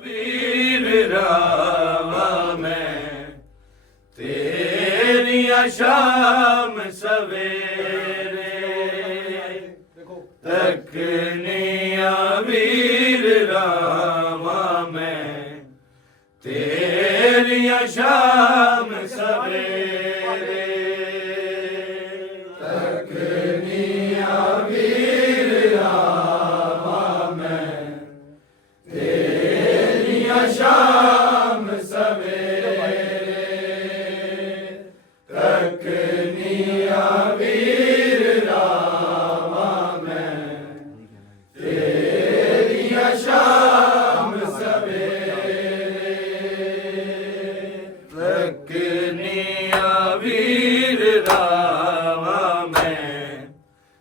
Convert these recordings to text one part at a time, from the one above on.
वीर रावा मैं तेरिया शाम सवेरे तकनिया वीर रावा मैं तेरिया शाम सवेरे तकनिया वीर रावा मैं तेरिया शाम सवेरे तकनिया वीर रावा मैं तेरिया शाम सवेरे तकनिया वीर रावा मैं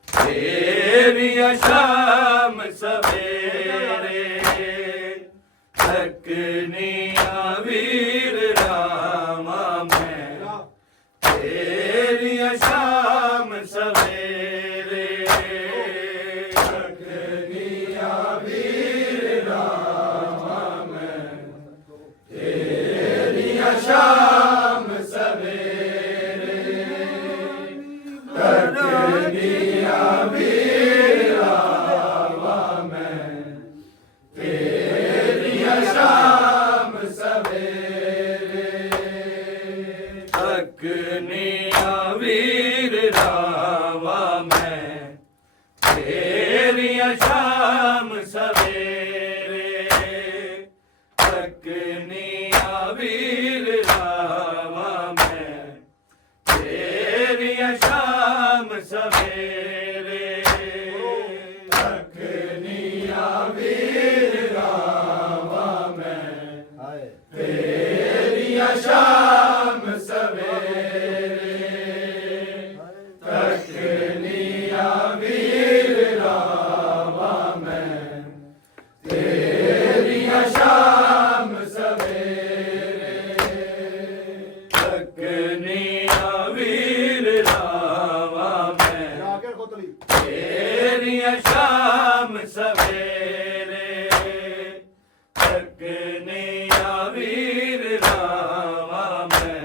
तेरिया शाम सवेरे तकनिया वीर रावा मैं तेरिया शाम सवेरे तकनिया वीर रावा मैं तेरिया शाम सवेरे तकनिया वीर रावा मैं तेरिया शाम सवेरे तकनिया वीर रावा मैं तेरिया शाम सवेरे तकनिया वीर रावा मैं तेरिया शाम सवेरे तकनिया वीर रावा मैं तेरिया शाम सवेरे तकनिया वीर रावा मैं तेरिया शाम सवेरे तकनिया वीर रावा मैं तेरिया शाम सवेरे तकनिया वीर रावा मैं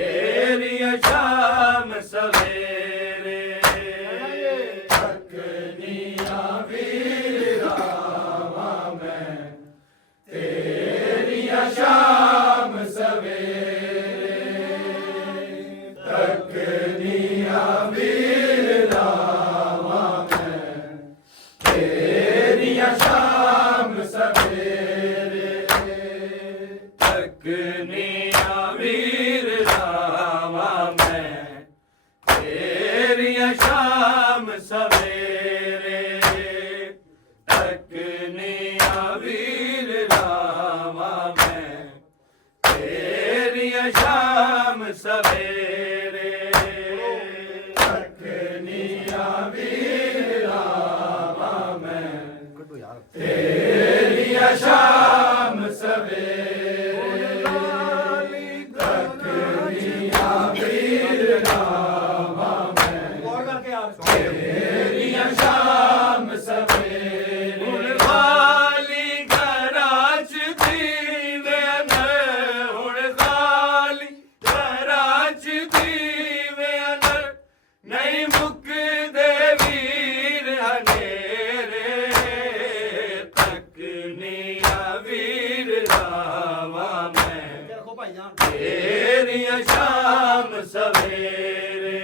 तेरिया शाम सवेरे तकनिया वीर रावा मैं तेरिया शाम सवेरे तकनिया वीर रावा मैं तेरिया शाम सवेरे तकनिया वीर रावा मैं तेरिया शाम सवेरे तकनिया वीर रावा मैं तेरिया शाम सवेरे तकनिया वीर रावा मैं तेरिया शाम सवेरे तकनिया वीर रावा मैं तेरिया शाम सवेरे हुण खाली घरां च दीवे न हुण खाली घरां च दीवे न नहीं मुकदे वीर हनेरे तकनिया वीर रावा मैं तेरिया शाम सवेरे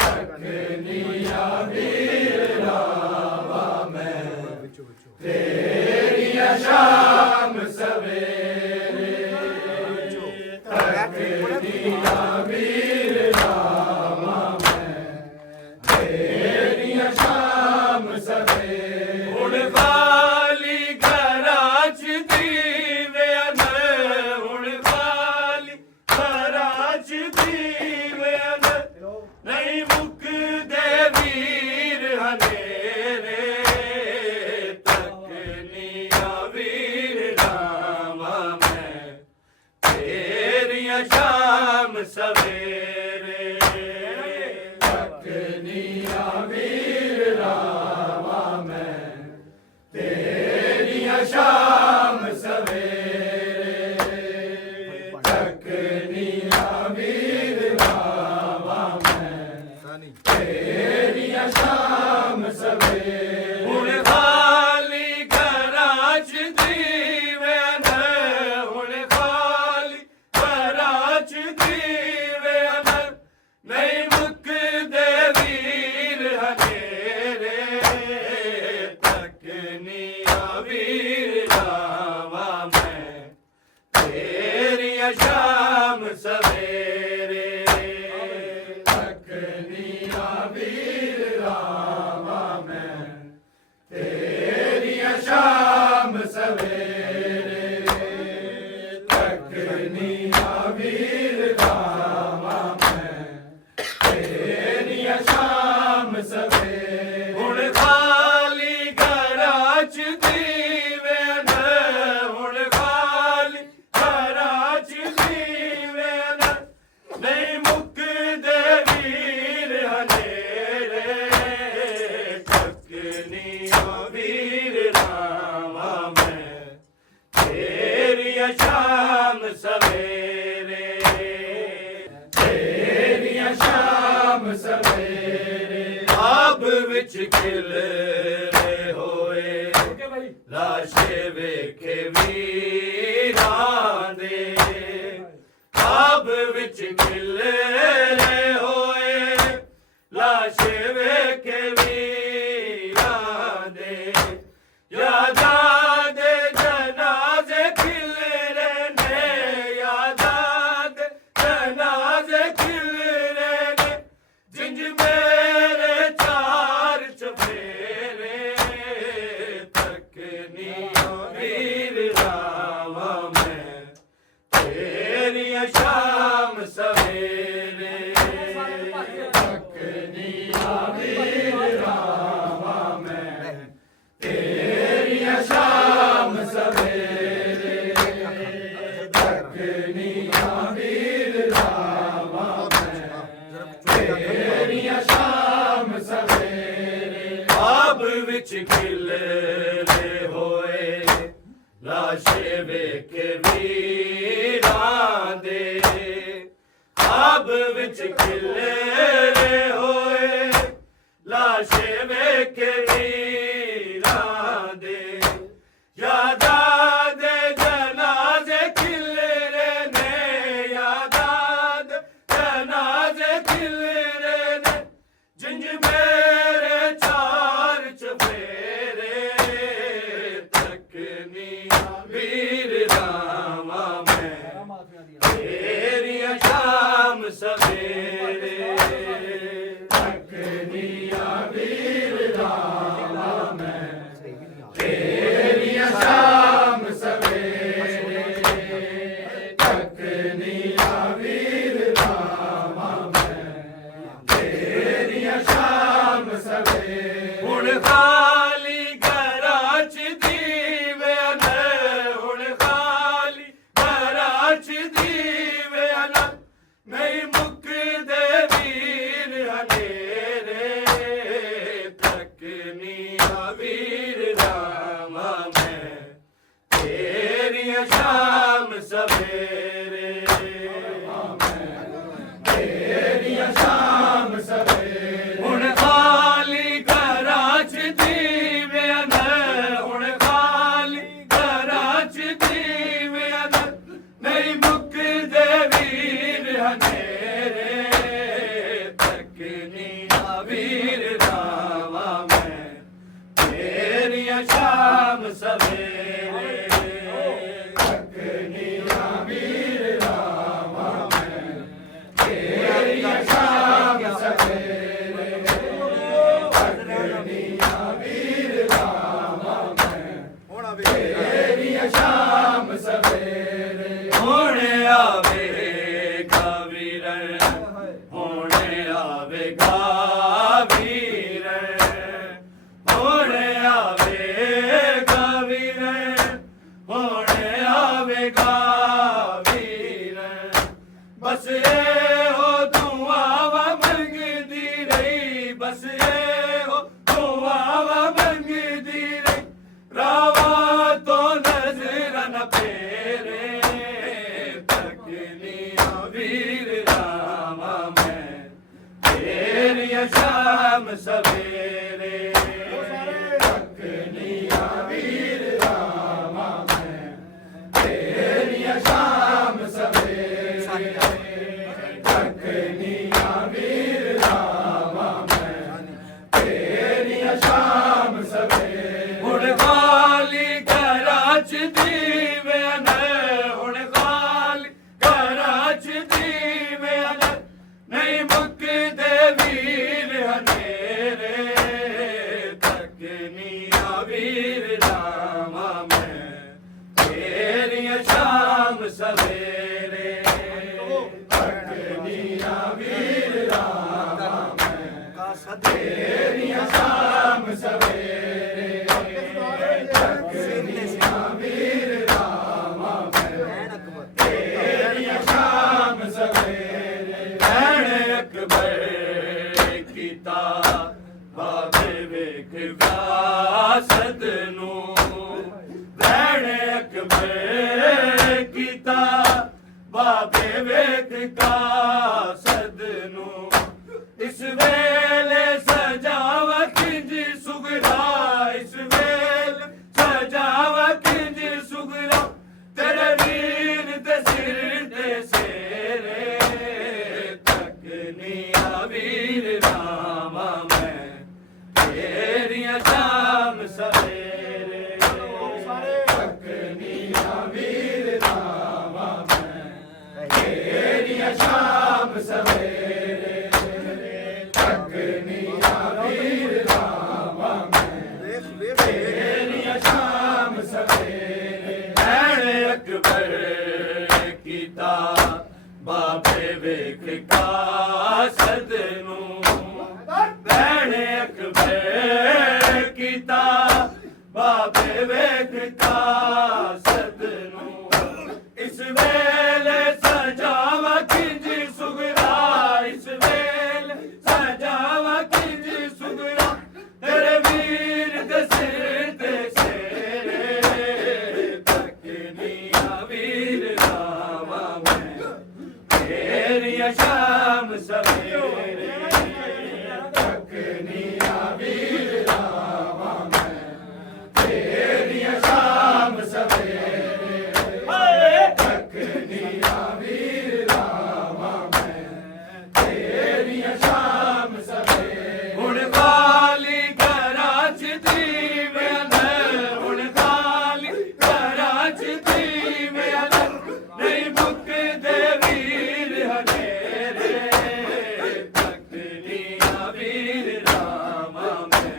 तकनिया वीर रावा मैं तेरिया शाम सवेरे तकनिया वीर रावा मैं तेरिया शाम सवेरे हुण खाली घरां च दीवे न हुण खाली घरां च दीवे तेरिया शाम सवेरे हुण खाली घरां च दीवे न हुण खाली घरां च दीवे न नहीं मुकदे वीर हनेरे तकनिया वीर रावा मैं तेरिया शाम सवेरे तकनिया वीर रावा मैं तेरिया शाम सवेरे तकनिया वीर रावा मैं तेरिया शाम सवेरे हुण खाली घरां च दीवे न हुण खाली घरां च दीवे न नहीं मुकदे वीर हनेरे तकनिया वीर रावा मैं तेरिया शाम सवेरे तेरिया शाम सवेरे आब विच खिलरे होए लाशे वेखे वीरां दे आब विच खिलरे होए लाशे वेखे वीरां दे यादां दे जनाजे खिलरे ने यादां दे जनाजे खिलरे ने जिंज मेरे चार चफेरे तकनिया वीर रावा मैं तेरिया शाम सवेरे तकनिया वीर रावा मैं तेरिया शाम सवेरे तकनिया वीर रावा मैं तेरिया शाम सवेरे आब विच खिलरे होए लाशे वेखे वीरां दे आब विच खिलरे होए लाशे वेखे वीरां दे यादां दे जनाजे खिलरे ने यादां दे जनाजे खिलरे ने जिंज मेरे चार चफेरे तकनिया वीर रावा मैं तेरिया शाम सवेरे तकनिया वीर रावा मैं तेरिया शाम सवेरे तकनिया वीर रावा मैं तेरिया शाम सवेरे हुण खाली घरां च दीवे न हुण खाली घरां च दीवे न नहीं मुकदे वीर हनेरे तकनिया वीर रावा मैं तेरिया शाम सवेरे तेरिया शाम सवेरे हुण खाली घरां च दीवे न हुण खाली घरां च दीवे न नहीं मुकदे वीर हनेरे तकनिया वीर रावा मैं तेरिया शाम सवेरे तकनिया वीर रावा मैं तेरिया शाम सवेरे तकनिया वीर रावा मैं तेरिया शाम सवेरे होने आवेगा वीरण होने आवेगा वीरण होने आवेगा वीरण होने आवेगा वीरण बस ये हो दुआवा मंगदी रही बस ये हो दुआवा मंगदी रही रावा तो नजर न फेरे तकनिया वीर रावा मैं तेरिया ਸ਼ਾਮ ਸਵੇਰੇ ਤੱਕਨੀਆਂ ਵੀਰ ਰਾਵਾਂ ਮੈਂ ਤੇਰੀਆਂ ਸ਼ਾਮ ਸਵੇਰੇ ਤੱਕਨੀਆਂ ਵੀਰ ਰਾਵਾਂ ਮੈਂ ਤੇਰੀਆਂ ਸ਼ਾਮ ਸਵੇਰੇ ਹੁਣ ਖਾਲੀ ਘਰਾਂ ਚ ਦੀਵਿਆਂ ਨੇ ਹੁਣ ਖਾਲੀ ਘਰਾਂ ਚ ਦੀਵਿਆਂ ਨੇ ਨਹੀਂ ਮੁੱਕਦੇ ਵੀਰ ਹਨੇਰੇ ਤੱਕਨੀਆਂ ਵੀਰ ਰਾਵਾਂ ਮੈਂ ਤੇਰੀਆਂ ਸ਼ਾਮ ਸਵੇਰੇ ਤੱਕਨੀਆਂ ਵੀਰ ਰਾਵਾਂ ਮੈਂ ਤੇਰੀਆਂ ਸ਼ਾਮ ਸਵੇਰੇ ਤੱਕਨੀਆਂ ਵੀਰ ਰਾਵਾਂ ਮੈਂ ਤੇਰੀਆਂ ਸ਼ਾਮ ਸਵੇਰੇ ਭੈਣ ਅਕਬਰ ਕੀਤਾ ਬਾਬੇ ਵੇਖ ਕਾਸਦ ਨੂੰ ਭੈਣ ਅਕਬਰ ਕੀਤਾ ਬਾਬੇ ਵੇਖ ਕਾਸਦ ਨੂੰ ਇਸ ਵੇਲੇ ਸਜਾਵਾ ਕਿੰਜ ਸੁਗਰਾ ਇਸ ਵੇਲੇ ਸਜਾਵਾ ਕਿੰਜ ਸੁਗਰਾ ਤੇਰੇ ਵੀਰ ਦੇ ਸਿਰ ਤੇ ਸੇਰੇ ਤੱਕਨੀਆਂ ਵੀਰ ਰਾਵਾਂ ਮੈਂ ਤੇਰੀਆਂ ਸ਼ਾਮ ਸਵੇਰੇ ਤੱਕਨੀਆਂ ਵੀਰ ਰਾਵਾਂ ਮੈਂ ਤੇਰੀਆਂ ਸ਼ਾਮ ਸਵੇਰੇ ਤੱਕਨੀਆਂ ਵੀਰ ਰਾਵਾਂ ਮੈਂ ਤੇਰੀਆਂ ਸ਼ਾਮ ਸਵੇਰੇ ਭੈਣ ਅਕਬਰ ਕੀਤਾ ਬਾਬੇ ਵੇਖ ਕਾਸਦ ਨੂੰ ਭੈਣ ਅਕਬਰ ਕੀਤਾ ਬਾਬੇ ਵੇਖ ਕਾਸਦ ਨੂੰ ਇਸ ਵੇਲੇ ਸਜਾਵਾ ਕਿੰਜ ਸੁਗਰਾ ਇਸ ਵੇਲੇ ਸਜਾਵਾ ਕਿੰਜ ਸੁਗਰਾ ਤੇਰੇ ਵੀਰ ਦੇ ਸਿਰ ਤੇ ਸੇਰੇ ਤੱਕਨੀਆਂ ਵੀਰ ਰਾਵਾਂ ਮੈਂ ਤੇਰੀਆਂ ਸ਼ਾਮ ਸਵੇਰੇ ਤੱਕਨੀਆਂ ਵੀਰ ਰਾਵਾਂ ਮੈਂ ਤੇਰੀਆਂ ਸ਼ਾਮ ਸਵੇਰੇ ਤੱਕਨੀਆਂ ਵੀਰ ਰਾਵਾਂ ਮੈਂ ਤੇਰੀਆਂ ਸ਼ਾਮ ਸਵੇਰੇ ਹੁਣ ਖਾਲੀ ਘਰਾਂ ਚ ਦੀਵਿਆਂ ਨੇ ਹੁਣ ਖਾਲੀ ਘਰਾਂ ਚ ਦੀਵਿਆਂ ਨੇ ਨਹੀਂ ਮੁੱਕਦੇ ਵੀਰ ਹਨੇਰੇ ਤੱਕਨੀਆਂ ਵੀਰ ਰਾਵਾਂ ਮੈਂ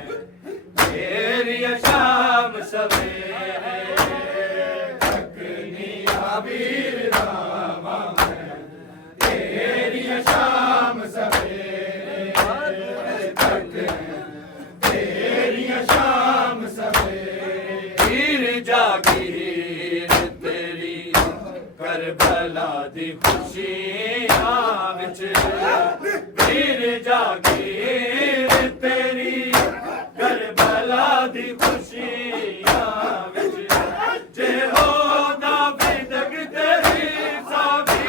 ਤੇਰੀਆਂ ਸ਼ਾਮ ਸਵੇਰੇ ਤੱਕਨੀਆਂ ਵੀਰ ਰਾਵਾਂ ਮੈਂ ਤੇਰੀਆਂ ਸ਼ਾਮ ਸਵੇਰੇ ਤੇਰੀਆਂ ਸ਼ਾਮ ਸਵੇਰੇ ਵੀਰ ਜਾਗੀਰ ਤੇਰੀ ਕਰਬਲਾ ਦੀ ਖੁਸ਼ੀਆਂ ਵਿੱਚ ਵੀਰ ਜਾਗੀਰ ਤੇਰੀ ਕਰਬਲਾ ਦੀ ਖੁਸ਼ੀਆਂ ਵਿੱਚ ਜੇ ਹੋਦਾ ਫਿਦਕ ਤੇਰੀ ਸਾਵੀ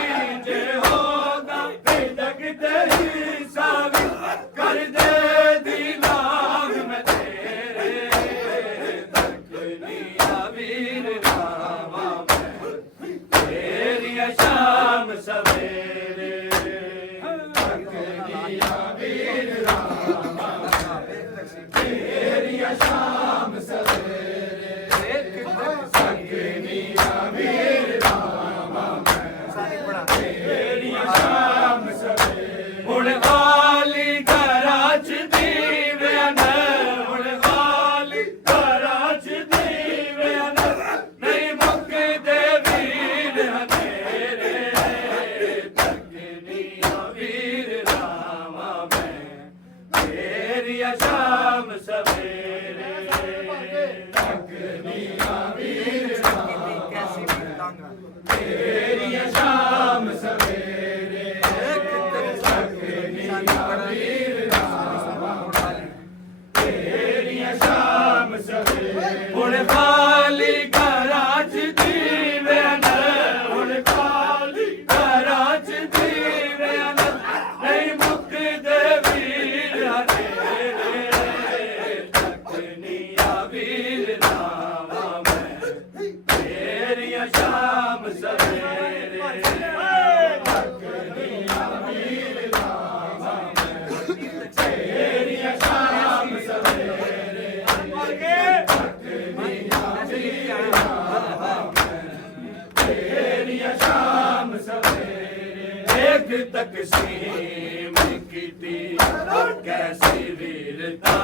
ਜੇ ਹੋਦਾ ਫਿਦਕ ਤੇਰੀ ਸਾਵੀ ਕਰ ਦੇ ਦਿਲਾਗ ਮੈਂ ਤੇਰੇ ਤੱਕਨੀਆਂ ਵੀਰ ਰਾਵਾਂ ਮੈਂ ਤੇਰੀਆਂ ਸ਼ਾਮ ਸਵੇਰੇ ਤੱਕਨੀਆਂ ਵੀਰ ਰਾਵਾਂ ਤੇਰੀਆਂ ਸ਼ਾਮ ਸਵੇਰੇ ਤੱਕਨੀਆਂ ਵੀਰ ਰਾਵਾਂ ਮੈਂ ਤੇਰੀਆਂ ਸ਼ਾਮ ਸਵੇਰੇ ਹੁਣ ਖਾਲੀ ਘਰਾਂ ਚ ਦੀਵਿਆਂ ਨੇ ਹੁਣ ਖਾਲੀ ਘਰਾਂ ਚ ਦੀਵਿਆਂ ਨੇ ਨਹੀਂ ਮੁੱਕਦੇ ਵੀਰ ਹਨੇਰੇ ਤੱਕਨੀਆਂ ਵੀਰ ਰਾਵਾਂ ਮੈਂ ਤੇਰੀਆਂ ਸ਼ਾਮ ਸਵੇਰੇ ਤੱਕਨੀਆਂ ਵੀਰ ਰਾਵਾਂ ਮੈਂ ਤੇਰੀਆਂ ਸ਼ਾਮ ਸਵੇਰੇ ਤੱਕਨੀਆਂ ਵੀਰ ਰਾਵਾਂ ਮੈਂ ਤੇਰੀਆਂ ਸ਼ਾਮ ਸਵੇਰੇ ਹੁਣ ਖਾਲੀ ਘਰਾਂ ਚ ਦੀਵਿਆਂ ਨੇ ਹੁਣ ਖਾਲੀ ਘਰਾਂ ਚ ਦੀਵਿਆਂ ਨੇ ਨਹੀਂ ਮੁੱਕਦੇ ਵੀਰ ਹਨੇਰੇ एक तकसीम कीती कैसी वीरता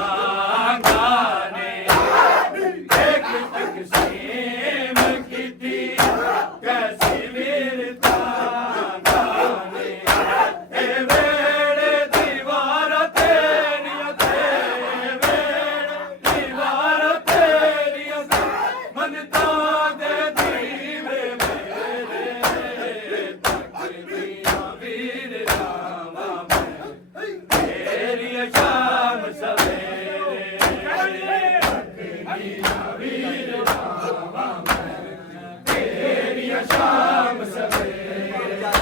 गाने एक तकसीम कीती कैसी वीरता गाने ए वेड़े दीवार तेरिया ते वेड़े दीवार तेरिया मनता दे दीवे मेरे तकदिया वीर रामा मैं तेरी शाम सवेरे तकदिया वीर रामा मैं तेरी शाम सवेरे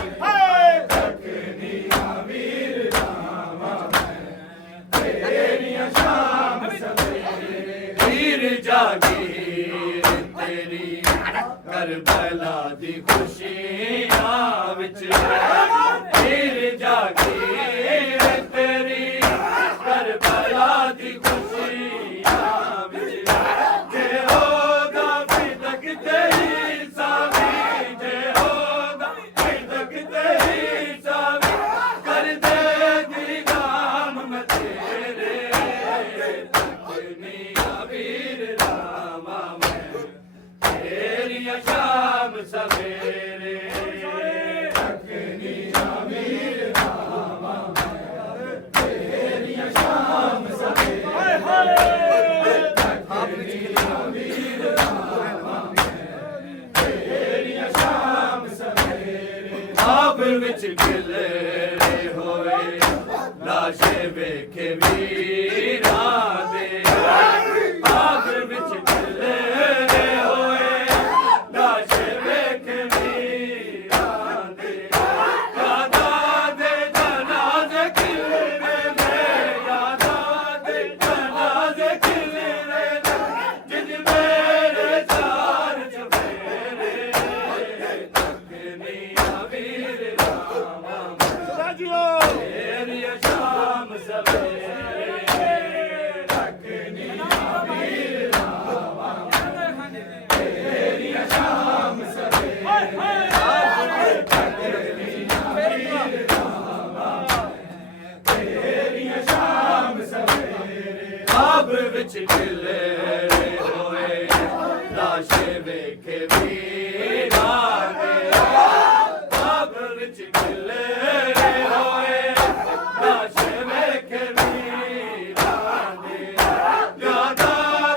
तकदिया वीर रामा मैं तेरी शाम सवेरे वीर जागीर तेरी करबला दी खुशियां विच वीर जागीर तेरी करबला दी खुशियां विच जे होगा फिदक तेरी सावी जे होगा फिदक तेरी सावी कर दे दी नाम मैं तेरे तकनिया वीर रामा मैं तेरी शाम सवेरे तकनिया वीर रामा मैं तेरी शाम सवेरे तकनिया वीर रामा मैं तेरी शाम सवेरे आब विच गिलरे होए लाशे वेखे वीरां दे आब विच गिलरे होए लाशे वेखे वीरां दे यादा दे जनाजे खिलरे ने यादा दे जनाजे खिलरे ने जिन मेरे चार चफेरे तकनिया वीर रामा तेरी शाम सवेरे तकनिया वीर रामा तेरी शाम सवेरे तकनिया वीर रामा तेरी शाम सवेरे आब विच गिलरे होए लाशे वेखे वीरां दे आब विच गिलरे होए लाशे वेखे वीरां दे यादा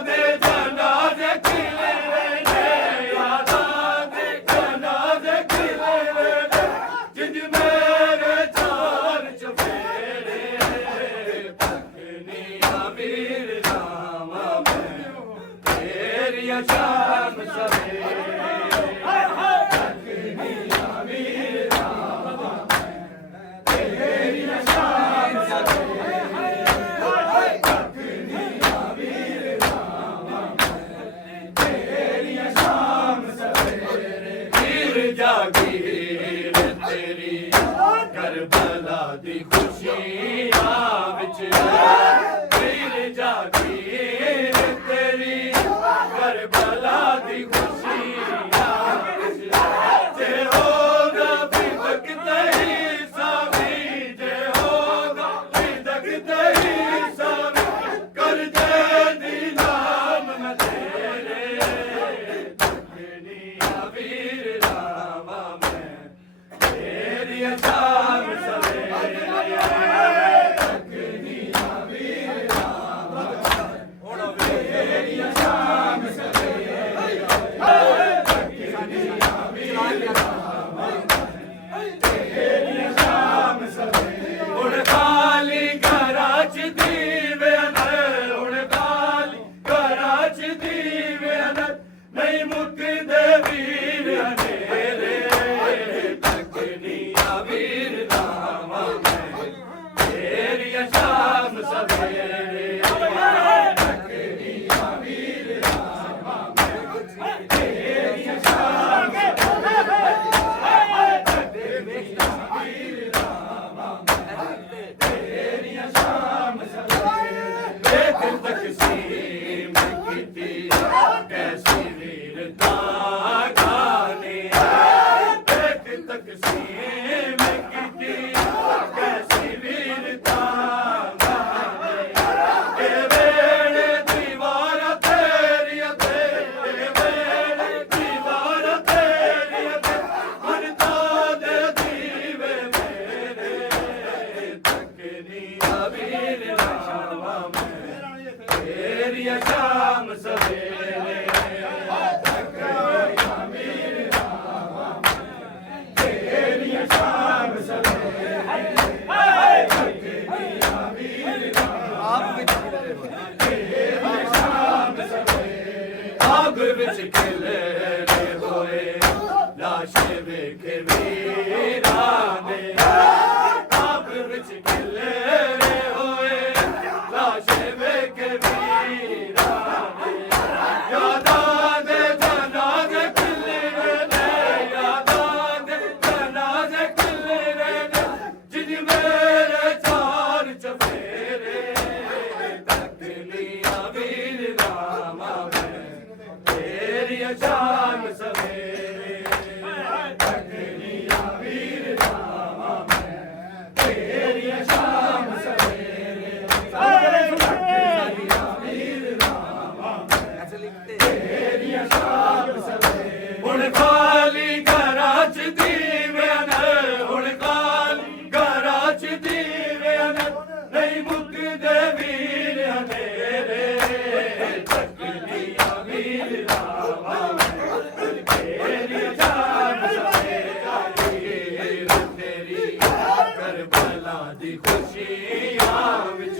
दे जनाजे खिलरे ने यादा दे जनाजे खिलरे ने जिंज मेरे चार चफेरे तकनिया वीर रामा मैं तेरी शाम सवेरे तकनिया वीर रामा मैं तेरी शाम सवेरे तकनिया वीर रामा मैं तेरी शाम सवेरे वीर जागीर तेरी करबला दी खुशियां विच वीर जागीर तेरी करबला दी खुशियां विच जे होगा फिदक तेरी सावी जे होगा फिदक तेरी सावी कर दे दी नाम मैं तेरे तकनिया वीर रामा मैं तेरी शाम सवेरे तकनिया वीर रामा तेरी शाम सवेरे तकनिया वीर रामा तेरी शाम सवेरे उड़ खाली घरां च दीवे अंदर उड़ खाली घरां च दीवे अंदर नहीं मुकदे वीर अंधेरे तकनिया वीर रामा मैं तेरी शाम सवेरे तकनिया वीर रामा मैं तेरी शाम तकनिया वीर रामा मैं तेरी शाम सवेरे एक तकसीम कीती कैसी वीरता गाने एक तकसीम कीती ਵੀਰ ਰਾਵਾਂ ਮੈਂ ਤੇਰੀਆਂ ਸ਼ਾਮ ਸਵੇਰੇ ਤੱਕਦੀਆਂ ਵੀਰ ਰਾਵਾਂ ਮੈਂ ਤੇਰੀਆਂ ਸ਼ਾਮ ਸਵੇਰੇ ਤੱਕਦੀਆਂ ਵੀਰ ਰਾਵਾਂ ਆਪ ਵਿੱਚ ਤੇਰੀਆਂ ਸ਼ਾਮ ਸਵੇਰੇ ਆਗ ਵਿੱਚ ਖਿਲੇ ਹੋਏ ਲਾਸ਼ੇ ਵੇਖੇ ਵੀਰਾਂ ਦੇ ਆਗ ਵਿੱਚ ਖਿਲੇ ਹੋਏ ਲਾਸ਼ੇ ਵੇਖੇ ਵੀਰਾਂ ਦੇ ਯਾਦਾਂ ਦੇ ਜਨਾਜ਼ੇ ਖਿਲੇ ਨੇ ਯਾਦਾਂ ਦੇ ਜਨਾਜ਼ੇ ਖਿਲੇ ਨੇ ਜਿਨ ਮੇਰੇ ਚਾਰ ਚਫੇਰੇ ਤੱਕਦੀਆਂ ਵੀਰ ਰਾਵਾਂ ਮੈਂ ਤੇਰੀਆਂ ਸ਼ਾਮ ਸਵੇਰੇ ਤੱਕਦੀਆਂ ਵੀਰ ਰਾਵਾਂ ਮੈਂ ਤੇਰੀਆਂ ਸ਼ਾਮ ਸਵੇਰੇ ਤੱਕਦੀਆਂ ਵੀਰ ਰਾਵਾਂ ਮੈਂ ਤੇਰੀਆਂ ਸ਼ਾਮ ਸਵੇਰੇ ਹੁਣ ਖਾਲੀ ਘਰਾਂ ਚ ਦੀਵਿਆਂ ਨੇ ਹੁਣ ਖਾਲੀ ਘਰਾਂ ਚ ਦੀਵਿਆਂ ਨੇ ਨਹੀਂ ਮੁੱਕਦੇ ਵੀਰ ਹਨੇਰੇ ਤੱਕਦੀਆਂ ਵੀਰ ਰਾਵਾਂ ਤੇਰੀਆਂ ਸ਼ਾਮ ਸਵੇਰੇ ਤੇਰੀ ਕਰਬਲਾ ਦੀ ਖੁਸ਼ੀਆਂ ਵਿੱਚ